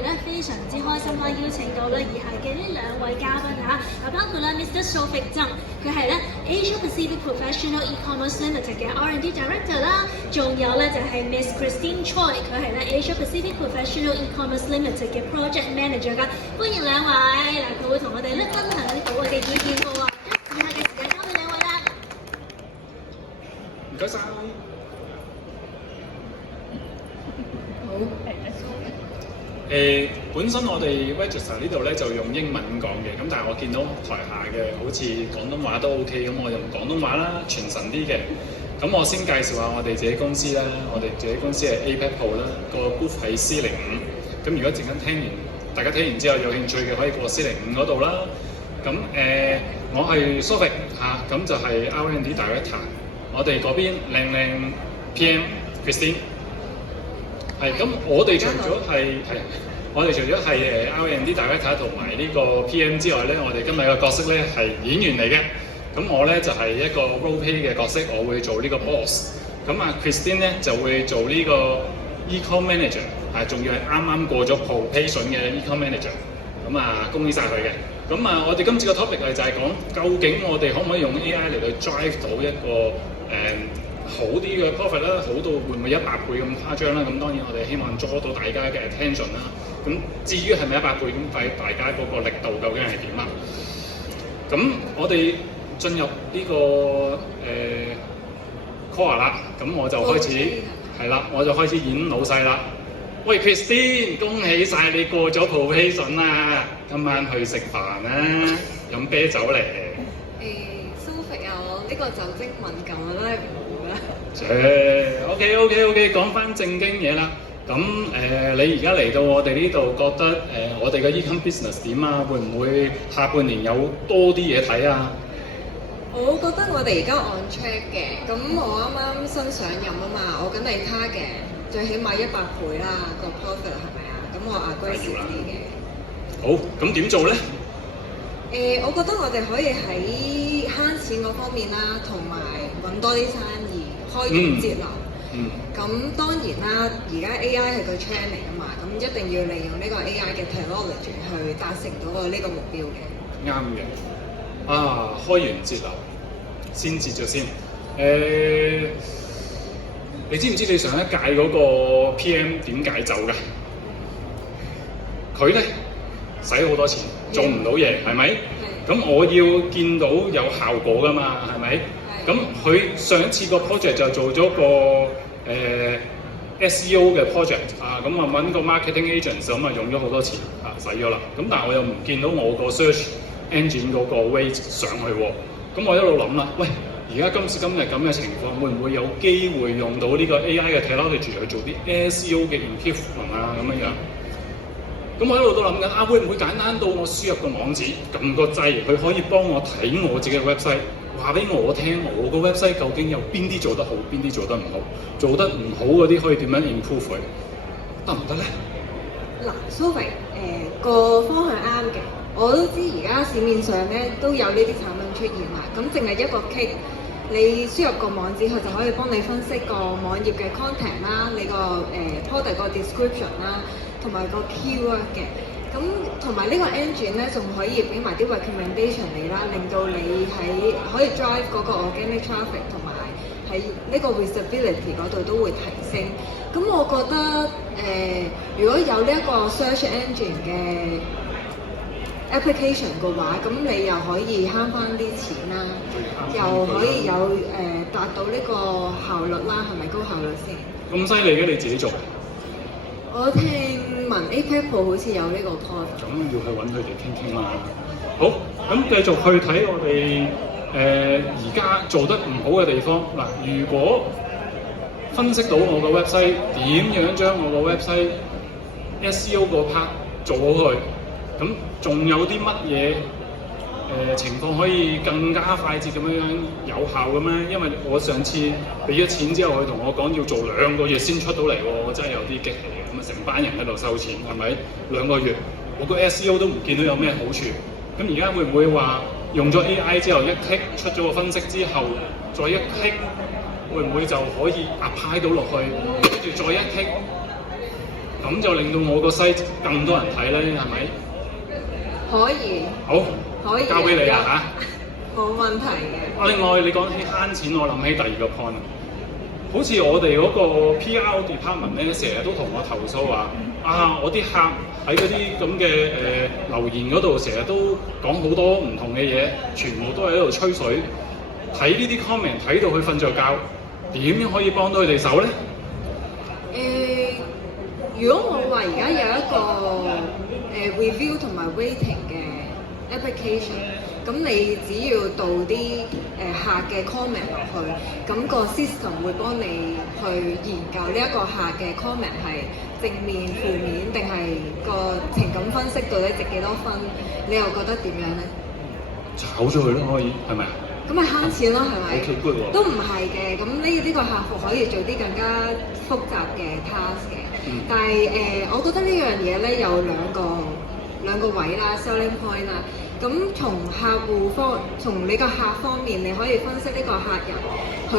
哋咧非常之開心啦，邀請到咧以下嘅呢兩位嘉賓嚇，包括咧 Mr. Sophie 曾，佢係咧 Asia Pacific Professional E-commerce Limited 嘅 R&D Director 啦，仲有咧就係 Miss Christine Choi，佢係咧 Asia Pacific Professional E-commerce Limited 嘅 Project Manager 㗎。歡迎兩位，嗱佢會同我哋咧分享啲寶貴嘅意見㗎喎。以下嘅時間交俾兩位啦。唔該晒。本身我哋 register 呢度咧就用英文講嘅，咁但係我見到台下嘅好似廣東話都 OK，咁我用廣東話啦，傳神啲嘅。咁我先介紹下我哋自己公司啦，我哋自己公司係 APEC Pro 啦，個 booth 喺 C05。咁如果陣間大家聽完之後有興趣嘅，可以過 C05 嗰度啦。咁我係 Sophie 嚇，咁就係 R&D Director。我哋嗰邊靚靚 PM Christine。係，咁我哋除咗係R&D Director 同埋呢個 PM 之外咧，我哋今日嘅角色咧係演員嚟嘅。咁我咧就係一個 role play 嘅角色，我會做呢個 boss。咁啊 Christine 咧就會做呢個 e-com manager， 仲要係啱啱過咗 probation 嘅 e-com manager。咁啊，恭喜晒佢嘅。咁啊，我哋今次個 topic 就係講究竟我哋可唔可以用 AI 嚟去 drive 到一個好啲嘅 profit 啦，好到會唔會100倍咁誇張啦？咁當然我哋希望捉到大家嘅 attention 啦。咁至於係咪100倍咁睇大家嗰個力度究竟係點啊？咁我哋進入呢個call 啦，咁我就開始係啦，我就開始演老細啦。喂 Christine， 恭喜晒你過咗 probation 啦！今晚去食飯啦，飲啤酒嚟。Sophie 啊，我呢個酒精敏感啊，都係唔好啦。OK， 講翻正經嘢啦。咁你而家嚟到我哋呢度，覺得我哋嘅 e-com business 點啊？會唔會下半年有多啲嘢睇啊？我覺得我哋而家 on track 嘅，咁我啱啱新上任啊嘛，我梗係 target 最起碼100倍啦個 profit 係咪啊？咁我 aggressive 啲嘅。好，咁點做咧？我覺得我哋可以喺慳錢嗰方面啦，同埋揾多啲生意，開源節流。咁當然啦，而家 AI 係個 trend 嚟啊嘛，咁一定要利用呢個 AI 嘅 technology 去達成到呢個目標嘅。啱嘅。啊，開源節流，先節咗先。你知唔知你上一屆嗰個 PM 點解走㗎？佢咧使好多錢，做唔到嘢，係咪？咁我要見到有效果㗎嘛，係咪？咁佢上一次個 project 就做咗個SEO 嘅 project 啊，咁啊揾個 marketing agent 咁啊用咗好多錢啊，使咗啦。咁但係我又唔見到我個 search engine 嗰個 weight 上去喎。咁我一路諗啦，喂，而家今時今日咁嘅情況，會唔會有機會用到呢個 AI 嘅 technology 去做啲 SEO 嘅 improvement 啊咁樣樣？咁我一路都諗緊會唔會簡單到我輸入個網址，撳個掣，佢可以幫我睇我自己嘅 website， 話俾我聽我個 website 究竟有邊啲做得好，邊啲做得唔好，做得唔好嗰啲可以點樣 improve 佢，得唔得咧？嗱 Sophie 個方向啱嘅，我都知而家市面上咧都有呢啲產品出現啦。咁淨係一個 click，你輸入個網址，佢就可以幫你分析個網頁嘅 content 啦，你個product 個 description 啦，同埋個 keyword 嘅。咁同埋呢個 engine 咧，仲可以俾埋啲 recommendation 你啦，令到你可以 drive 嗰個 organic traffic 同埋喺呢個 visibility 嗰度都會提升。咁我覺得如果有呢一個 search engine 嘅 application 嘅話，咁你又可以慳翻啲錢啦，又可以有達到呢個效率啦，係咪高效率先？咁犀利嘅你自己做？我聽聞 APEC Pro 好似有呢個 project， 咁要去揾佢哋傾傾啦。好，咁繼續去睇我哋而家做得唔好嘅地方嗱。如果分析到我個 website 點樣將我個 website SEO 個 part 做好佢，咁仲有啲乜嘢情況可以更加快捷咁樣有效嘅咩？因為我上次俾咗錢之後，佢同我講要做2個月先出到嚟喎，我真係有啲激氣嘅。咁啊，成班人喺度收錢，係咪2個月？我個 SEO 都唔見到有咩好處。咁而家會唔會話用咗 AI 之後一 click 出咗個分析之後，再一 click 會唔會就可以apply到落去？跟住再一 click 咁就令到我個 site 更多人睇咧，係咪？可以，好，可以，交俾你啦嚇。冇問題嘅。另外你講起慳錢，我諗起第二個 point 啊。好似我哋嗰個 PR department 咧，成日都同我投訴話，我啲客喺嗰啲咁嘅留言嗰度，成日都講好多唔同嘅嘢，全部都係喺度吹水。睇呢啲 comment 睇到佢瞓着覺，點樣可以幫到佢哋手咧？如果我話而家有一個review 同埋 rating 嘅 application， 咁你只要導啲客嘅 comment 落去，咁個 system 會幫你去研究呢一個客嘅 comment 係正面、負面定係個情感分析到底值幾多分，你又覺得點樣咧？炒咗佢咯，可以係咪啊？咁咪慳錢咯，係咪 ？OK good 喎。都唔係嘅，咁呢個客服可以做啲更加複雜嘅 task 嘅。但係我覺得呢樣嘢咧有兩個位啦 ，selling point 啦。咁從你個客方面，你可以分析呢個客人佢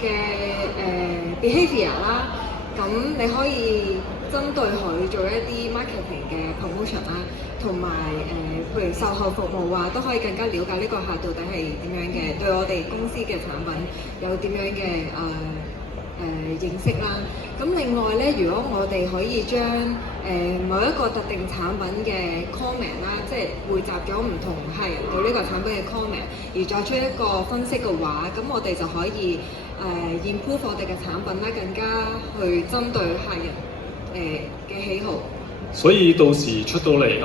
嘅behaviour 啦。咁你可以針對佢做一啲 marketing 嘅 promotion 啦，同埋譬如售後服務啊，都可以更加了解呢個客到底係點樣嘅，對我哋公司嘅產品有點樣嘅認識啦。咁另外咧，如果我哋可以將某一個特定產品嘅 comment 啦，即係匯集咗唔同客人對呢個產品嘅 comment， 而作出一個分析嘅話，咁我哋就可以improve 我哋嘅產品啦，更加去針對客人嘅喜好。所以到時出到嚟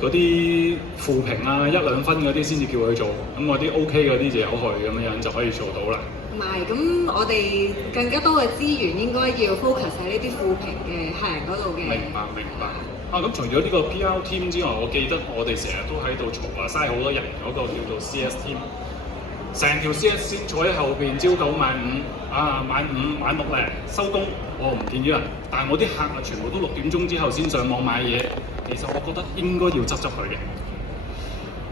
嗰啲負評啊1-2分嗰啲先至叫佢做，咁嗰啲 OK 嗰啲就由佢咁樣就可以做到啦。唔係，咁我哋更加多嘅資源應該要 focus 喺呢啲負評嘅客人嗰度嘅。明白。咁除咗呢個 PR team 之外，我記得我哋成日都喺度嘈話嘥好多人嗰個叫做 CS team， 成條 CS 先坐喺後邊朝9晚5，晚5晚6咧收工，我唔見咗人，但係我啲客啊全部都6點鐘之後先上網買嘢，其實我覺得應該要執佢嘅。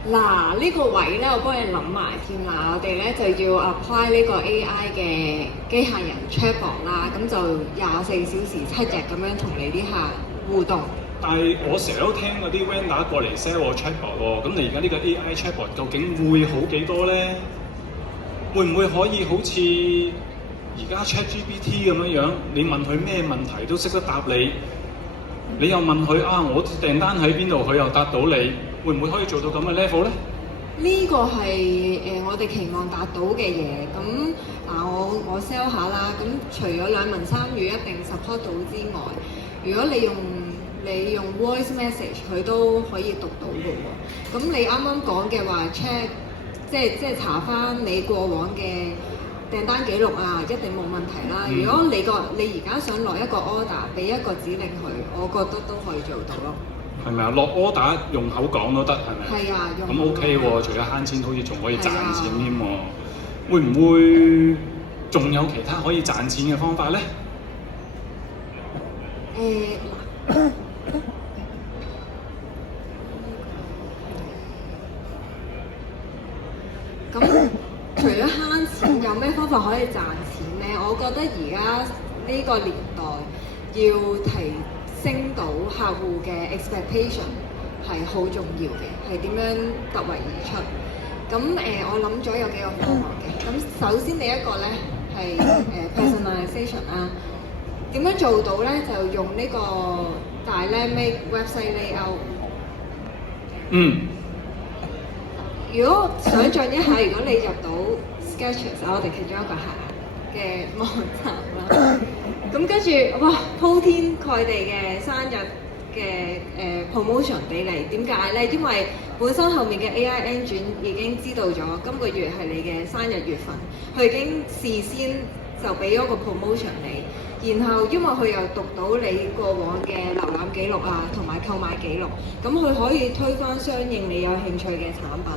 嗱，呢個位咧，我幫你諗埋添啦。我哋咧就要 apply 呢個 AI 嘅機械人 chatbot 啦，咁就24小時7日咁樣同你啲客互動。但係我成日都聽嗰啲 vendor 過嚟 sell 我 chatbot 喎，咁你而家呢個 AI chatbot 究竟會好幾多咧？會唔會可以好似而家 ChatGPT 咁樣，你問佢咩問題都識得答你，你又問佢我訂單喺邊度，佢又答到你，會唔會可以做到咁嘅 level 咧？呢個係我哋期望達到嘅嘢。咁我 sell 下啦。咁除咗兩文三語一定 support 到之外，如果你用 voice message， 佢都可以讀到嘅喎。咁你啱啱講嘅話 check， 即係查翻你過往嘅訂單記錄啊，一定冇問題啦。如果你而家想落一個 order， 俾一個指令佢，我覺得都可以做到咯。係咪啊？落 order 用口講都得係咪？係啊，咁 OK 喎，除咗慳錢，好似仲可以賺錢添喎。會唔會仲有其他可以賺錢嘅方法咧？咁除咗慳錢，有咩方法可以賺錢咧？我覺得而家呢個年代要提升到客戶嘅 expectation 係好重要嘅，係點樣突圍而出？咁我諗咗有幾個方法嘅。咁首先第一個咧係personalization 啦。點樣做到咧？就用呢個 dynamic website layout。如果想像一下，如果你入到 Skechers 我哋其中一個客嘅網站啦，咁跟住哇鋪天蓋地嘅生日嘅promotion 俾你，點解咧？因為本身後面嘅 AI engine 已經知道咗今個月係你嘅生日月份，佢已經事先就俾咗個 promotion 你，然後因為佢又讀到你過往嘅瀏覽記錄啊，同埋購買記錄，咁佢可以推翻相應你有興趣嘅產品，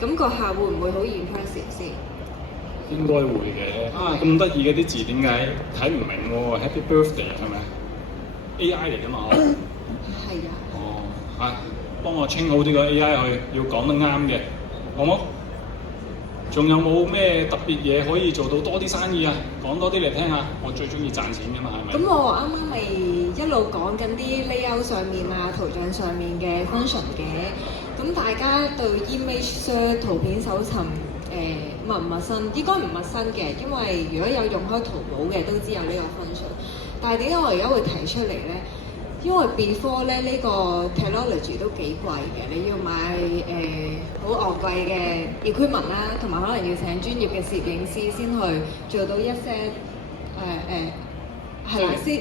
咁個客會唔會好 impressive 先？應該會嘅。咁得意嘅啲字點解睇唔明喎？Happy birthday 係咪 AI 嚟㗎嘛？係啊。幫我清好啲個 AI 去，要講得啱嘅，好冇？仲有冇咩特別嘢可以做到多啲生意啊？講多啲嚟聽下，我最中意賺錢㗎嘛，係咪？咁我啱啱咪一路講緊啲 layout 上面啊、圖像上面嘅 function 嘅。咁大家對 image search 圖片搜尋陌唔陌生？應該唔陌生嘅，因為如果有用開淘寶嘅都知有呢個 function。但係點解我而家會提出嚟咧？因為 before 咧呢個 technology 都幾貴嘅，你要買好昂貴嘅 equipment 啦，同埋可能要請專業嘅攝影師先去做到一些係啦先。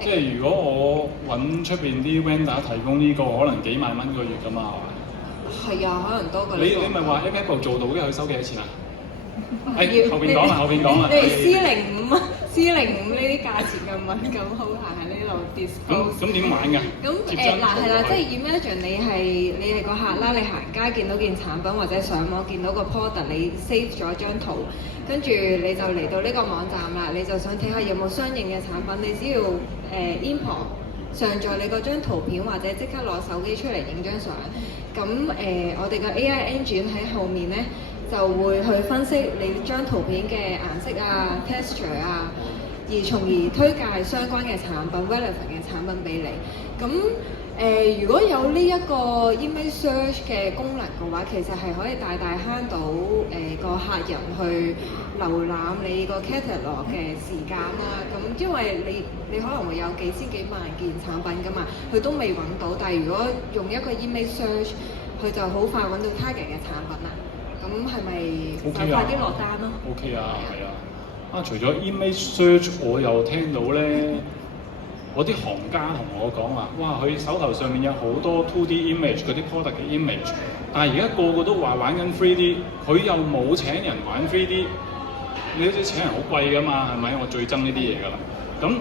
即係如果我揾出邊啲 vendor 提供呢個，可能幾萬蚊個月㗎嘛，係係啊，可能多過你咪話 Apple 做到嘅，佢收幾多錢啊？後邊講啊，後邊講啊。你哋 C05 啊，C05呢啲價錢咁好行喺呢度 disclose。咁點玩㗎？咁係啦，即係 imagine 你係個客啦，你行街見到件產品或者上網見到個 product，你 save 咗張圖，跟住你就嚟到呢個網站啦，你就想睇下有冇相應嘅產品，你只要import 上載你嗰張圖片，或者即刻攞手機出嚟影張相。咁我哋嘅 AI engine 喺後面咧，就會去分析你張圖片嘅顏色啊、texture 啊，而從而推介相關嘅產品、relevant 嘅產品俾你。咁如果有呢一個 image search 嘅功能嘅話，其實係可以大大慳到個客人去瀏覽你個 catalog 嘅時間啦。咁因為你可能會有幾千幾萬件產品㗎嘛，佢都未揾到。但係如果用一個 image search，佢就好快揾到 target 嘅產品啦。咁係咪就快啲落單咯 ？OK 啊，係啊。除咗 image search，我又聽到咧，我啲行家同我講話，哇！佢手頭上面有好多 2D image 嗰啲 product 嘅 image， 但係而家個個都話玩緊 3D， 佢又冇請人玩 3D， 你好似請人好貴㗎嘛，係咪？我最憎呢啲嘢㗎啦。咁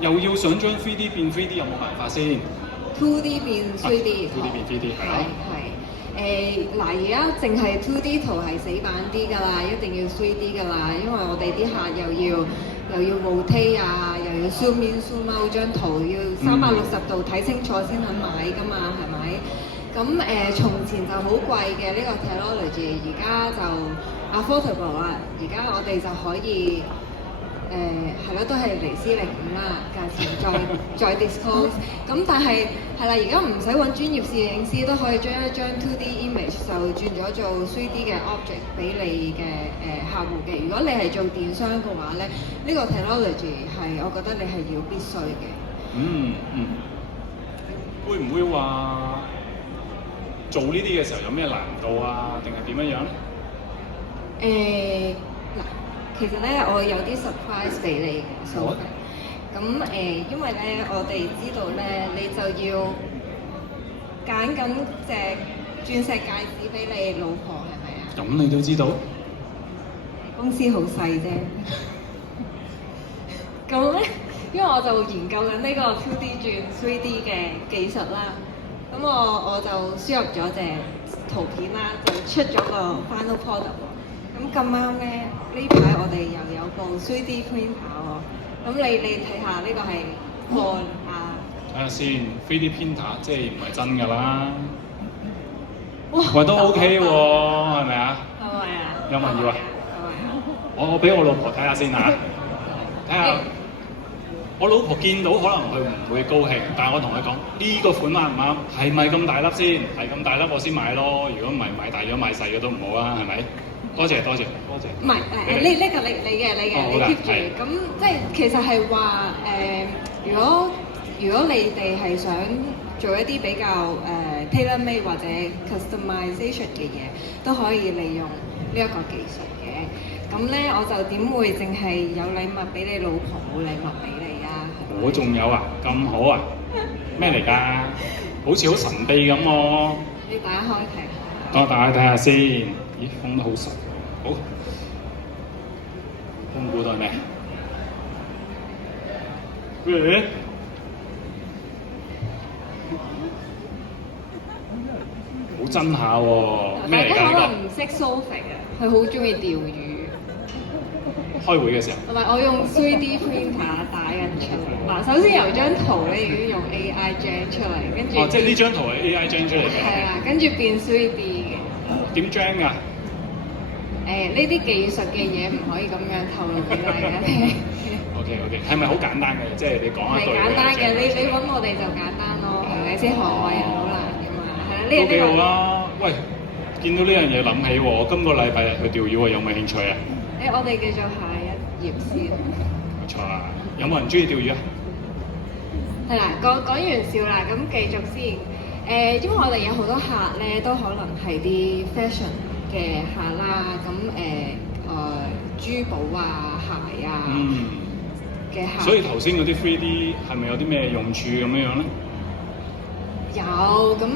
又要想將 3D 變 3D， 有冇辦法先？2D 變 3D， 2D 變 3D 係啊。而家淨係 2D 圖係死板啲㗎啦，一定要 3D 㗎啦，因為我哋啲客又要 rotate 啊，又要 zoom in zoom out 張圖，要360度睇清楚先肯買㗎嘛，係咪？咁從前就好貴嘅呢個 technology， 而家就 affordable 啦，而家我哋就可以。係咯，都係尼斯05啦，價錢再 disclose。咁但係係啦，而家唔使揾專業攝影師都可以將一張 2D image 就轉咗做 3D 嘅 object 俾你嘅客戶嘅。如果你係做電商嘅話咧，呢個 technology 係我覺得你係要必須嘅。會唔會話做呢啲嘅時候有咩難度啊？定係點樣咧？其實咧，我有啲 surprise 俾你嘅 Sophie。咁因為咧，我哋知道咧，你就要揀緊隻鑽石戒指俾你老婆，係咪啊？咁你都知道？公司好細啫。咁咧，因為我就研究緊呢個 2D 轉 3D 嘅技術啦。咁我就輸入咗隻圖片啦，就出咗個 final product。咁咁啱咧，呢排我哋又有部 3D printer 喎。咁你睇下呢個係貨啊？睇下先 ，3D printer 即係唔係真㗎啦？喂，都 OK 喎，係咪啊？係咪啊？有冇人要啊？係咪啊？我俾我老婆睇下先嚇，睇下。我老婆見到可能佢唔會高興，但係我同佢講呢個款啱唔啱？係咪咁大粒先？係咁大粒我先買咯。如果唔係買大咗買細嘅都唔好啊，係咪？多謝。唔係呢個你嘅，你 keep 住。咁即係其實係話如果你哋係想做一啲比較tailor-made 或者 customization 嘅嘢，都可以利用呢一個技術嘅。咁咧我就點會淨係有禮物俾你老婆，冇禮物俾你啊？我仲有啊，咁好啊？咩嚟㗎？好似好神秘咁喎。你打開睇下。我打開睇下先。咦，封得好實。好。封估到係咩？咩？好真下喎。咩嚟㗎？大家可能唔識 Sophie 啊，佢好中意釣魚。開會嘅時候。同埋我用 3D printer 打印出嚟。嗱，首先由張圖咧已經用 AI gen 出嚟，跟住。即係呢張圖係 AI gen 出嚟嘅。係啦，跟住變 3D 嘅。點 gen 㗎？呢啲技術嘅嘢唔可以咁樣透露俾大家聽。OK。OK，係咪好簡單嘅？即係你講一係句簡單嘅，你揾我哋就簡單咯，係咪先？學外人好難㗎嘛，係啦，都幾好啊！喂，見到呢樣嘢諗起喎，我今個禮拜日去釣魚喎，有冇興趣啊？我哋繼續下一頁先。冇錯啊！有冇人中意釣魚啊？係啦，講完笑啦，咁繼續先。因為我哋有好多客咧，都可能係啲 fashion 嘅客啦，咁珠寶啊、鞋啊嘅客。所以頭先嗰啲 3D 係咪有啲咩用處咁樣樣咧？有咁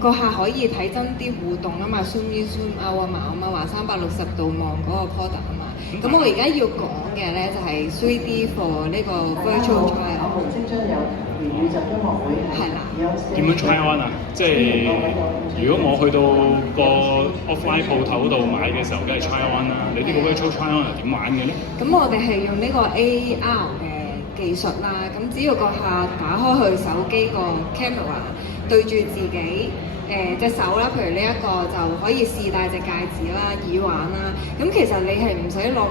個客可以睇真啲互動啊嘛，zoom in zoom out 啊嘛，咁啊話360度望嗰個 product 啊嘛。咁我而家要講嘅咧就係 3D for 呢個 virtual try on。即將有粵語集音樂會。係啦。點樣 try on 啊？即係如果我去到個 offline 鋪頭度買嘅時候，梗係 try on 啦。你呢個 virtual try on 係點玩嘅咧？咁我哋係用呢個 AR 嘅技術啦，咁只要個客打開佢手機個 camera 對住自己隻手啦，譬如呢一個就可以試戴隻戒指啦、耳環啦。咁其實你係唔使落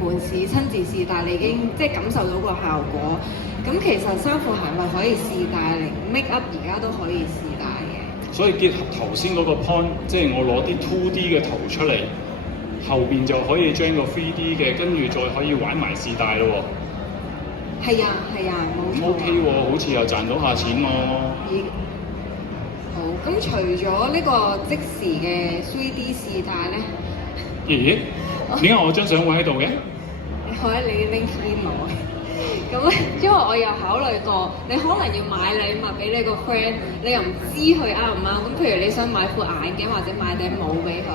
門市親自試戴，你已經即係感受到個效果。咁其實衫褲鞋襪可以試戴，連 make up 而家都可以試戴嘅。所以結合頭先嗰個 point，即係我攞啲 2D 嘅圖出嚟，後邊就可以將個 3D 嘅跟住再可以玩埋試戴咯喎。係啊，冇錯。OK 喎，好似又賺到下錢喎。好，咁除咗呢個即時嘅 3D 試戴咧，咦？點解我張相會喺度嘅？可以你 link in 我。咁咧，因為我有考慮過，你可能要買禮物俾你個 friend，你又唔知佢啱唔啱。咁譬如你想買副眼鏡或者買頂帽俾佢，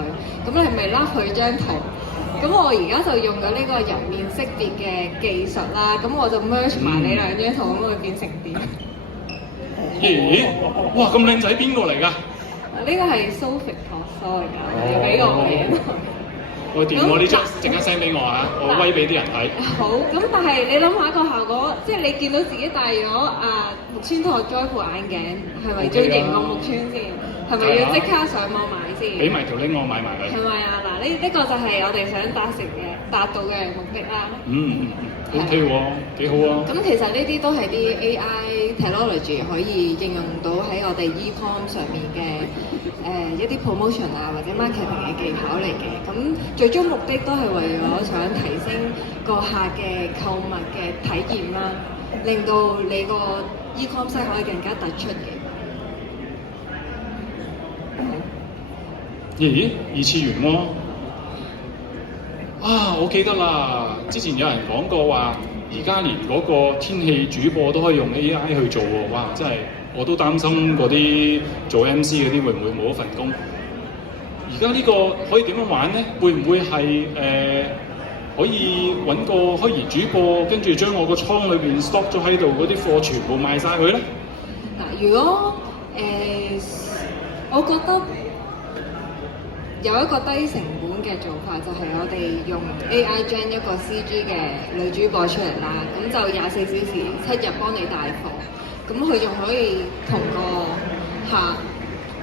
咁你係咪笠佢張圖？咁我而家就用咗呢個人面識別嘅技術啦，咁我就 merge 埋你兩張圖，咁會變成點？咦？哇！咁靚仔邊個嚟㗎？呢個係 Sophie 托蘇嚟㗎，要俾個名。我電我呢張，陣間 send 俾我啊！我威俾啲人睇。好，咁但係你諗下個效果，即係你見到自己戴咗木村拓哉副眼鏡，係咪最型過木村先？係咪要即刻上網買先？俾埋條 link 我買埋佢。係咪啊？嗱，呢個就係我哋想達到嘅目的啦。OK 喎，幾好啊！咁其實呢啲都係啲 AI technology 可以應用到喺我哋 e-com 上面嘅一啲 promotion 啊或者 marketing 嘅技巧嚟嘅。咁最終目的都係為咗想提升個客嘅購物嘅體驗啦，令到你個 e-com site 可以更加突出嘅。咦？二次元喎！啊，我記得啦，之前有人講過話，而家連嗰個天氣主播都可以用 AI 去做喎，哇！真係我都擔心嗰啲做 MC 嗰啲會唔會冇咗份工。而家呢個可以點樣玩呢？會唔會係可以揾個虛擬主播，跟住將我個倉裏邊 stock 咗喺度嗰啲貨全部賣晒佢呢？嗱，如果我覺得有一個低成本嘅做法，就係我哋用 AI 將一個 CG 嘅女主播出嚟啦，咁就24小時7日幫你帶貨，咁佢仲可以同個客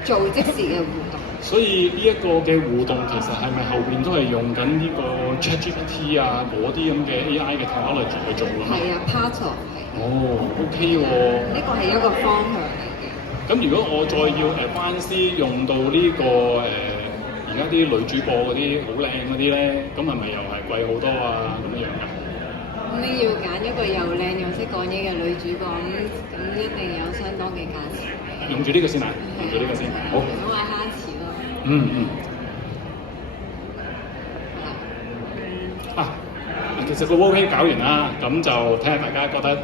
做即時嘅互動。所以呢一個嘅互動其實係咪後邊都係用緊呢個 ChatGPT 啊嗰啲咁嘅 AI 嘅 technology 去做㗎嘛？係啊 part of 係。OK 喎。呢個係一個方向嚟嘅。咁如果我再要advance用到呢個而家啲女主播嗰啲好靚嗰啲咧，咁係咪又係貴好多啊？咁樣㗎？咁你要揀一個又靚又識講嘢嘅女主播，咁一定有相當嘅價錢。用住呢個先啊，用住呢個先。好。咁咪慳錢咯。其實個 wallpaper 搞完啦，咁就睇下大家覺得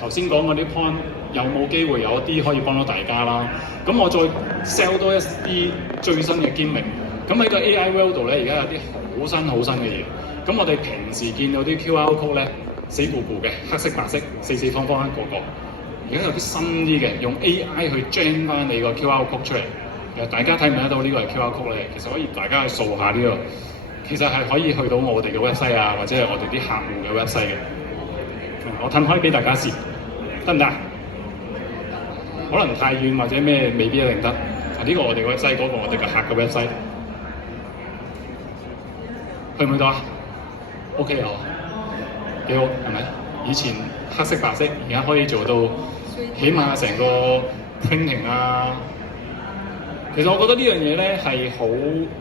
頭先講嗰啲 point 有冇機會有啲可以幫到大家啦。咁我再 sell 多一啲最新嘅 gimmick。咁喺個 AI world 度咧，而家有啲好新嘅嘢。咁我哋平時見到啲 QR code 咧，死咕咕嘅，黑色白色，四四方方一個個。而家有啲新啲嘅，用 AI 去 gen 翻你個 QR code 出嚟。其實大家睇唔睇得到呢個係 QR code 咧？其實可以大家去掃下呢個。其實係可以去到我哋嘅 website 啊，或者係我哋啲客戶嘅 website 嘅。我褪開俾大家試，得唔得？可能太遠或者咩未必一定得。呢個我哋嘅 website，嗰個我哋嘅客嘅 website。去唔去到啊 ？OK 啊。幾好係咪？以前黑色白色，而家可以做到起碼成個 printing 啊。其實我覺得呢樣嘢咧係好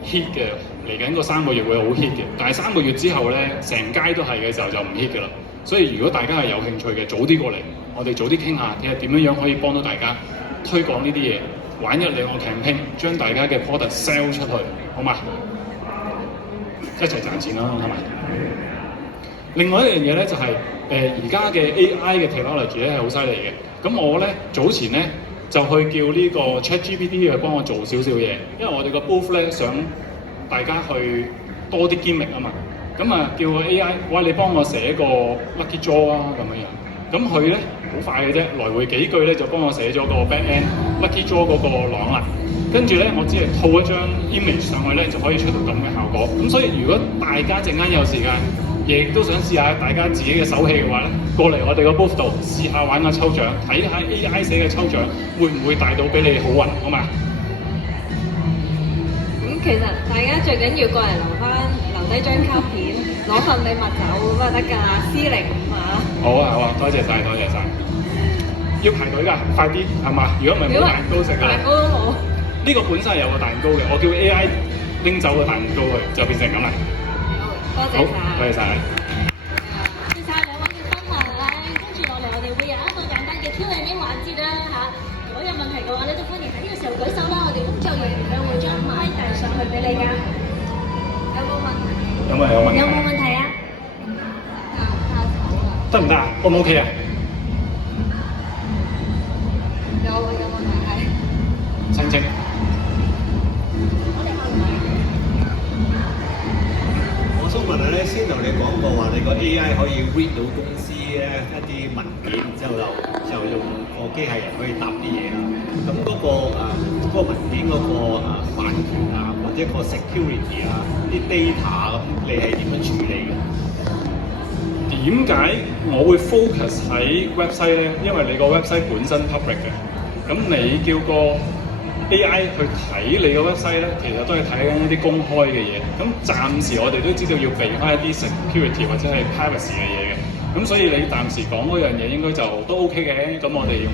hit 嘅，嚟緊個3個月會好 hit 嘅。但係3個月之後咧，成街都係嘅時候就唔 hit 㗎啦。所以如果大家係有興趣嘅，早啲過嚟，我哋早啲傾下，睇下點樣可以幫到大家推廣呢啲嘢，玩1-2個 campaign，將大家嘅 product sell 出去，好嘛？一齊賺錢啦，係咪？另外一樣嘢咧就係而家嘅 AI 嘅 technology 咧係好犀利嘅。咁我咧早前咧就去叫呢個 ChatGPT 去幫我做少少嘢，因為我哋個 booth 咧想大家去多啲 gimmick 啊嘛。咁啊叫個 AI， 喂你幫我寫個 lucky draw 啊咁樣樣。咁佢咧好快嘅啫，來回幾句咧就幫我寫咗個 back end lucky draw 嗰個廊啦。跟住咧，我只係套一張 image 上去咧，就可以出到咁嘅效果。咁所以如果大家陣間有時間，亦都想試下大家自己嘅手氣嘅話咧，過嚟我哋個 booth 度試下玩個抽獎，睇下 AI 寫嘅抽獎會唔會帶到俾你好運，好嘛？其實大家最緊要過嚟留低張卡片，攞份禮物走咁就得㗎啦，C05啊！好啊好啊，多謝晒，多謝晒。要排隊㗎，快啲係嘛？如果唔係冇蛋糕食㗎。蛋糕都冇。呢個本身係有個蛋糕嘅，我叫 AI 拎走個蛋糕去，就變成咁啦。多謝晒。多謝晒。多謝晒兩位嘅分享咧，跟住落嚟我哋會有一個簡單嘅 Q&A 環節啦嚇。如果有問題嘅話咧，都歡迎喺呢個時候舉手啦，我哋工作人員咧會將麥遞上去俾你㗎。有冇問題？有冇問題？有冇問題啊？得唔得啊 ？O 唔 OK 啊？有問題係。清清。我想問下咧，先頭你講過話你個 AI 可以 read 到公司咧一啲文件，然之後就用個機械人可以答啲嘢啦。咁嗰個文件嗰個版權啊，或者個 security 啊，啲 data 咁，你係點樣處理嘅？點解我會 focus 喺 website 咧？因為你個 website 本身 public 嘅，咁你叫個 AI 去睇你個 website 咧，其實都係睇緊一啲公開嘅嘢。咁暫時我哋都知道要避開一啲 security 或者係 privacy 嘅嘢嘅。咁所以你暫時講嗰樣嘢應該就都 OK 嘅。咁我哋用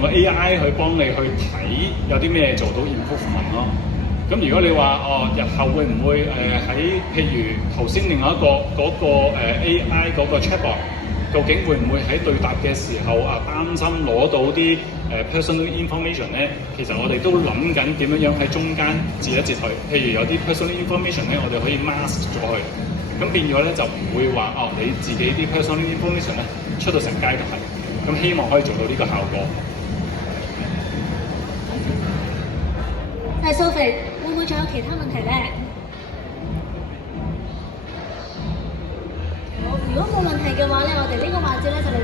個 AI 去幫你去睇有啲咩做到 improvement 咯。咁如果你話日後會唔會喺譬如頭先另外一個AI 嗰個 chatbot， 究竟會唔會喺對答嘅時候擔心攞到啲personal information 咧？其實我哋都諗緊點樣喺中間截一截佢。譬如有啲 personal information 咧，我哋可以 mask 咗佢，咁變咗咧就唔會話你自己啲 personal information 咧出到成街都係。咁希望可以做到呢個效果。係 Sophie，會唔會仲有其他問題咧？好，如果冇問題嘅話咧，我哋呢個環節咧就嚟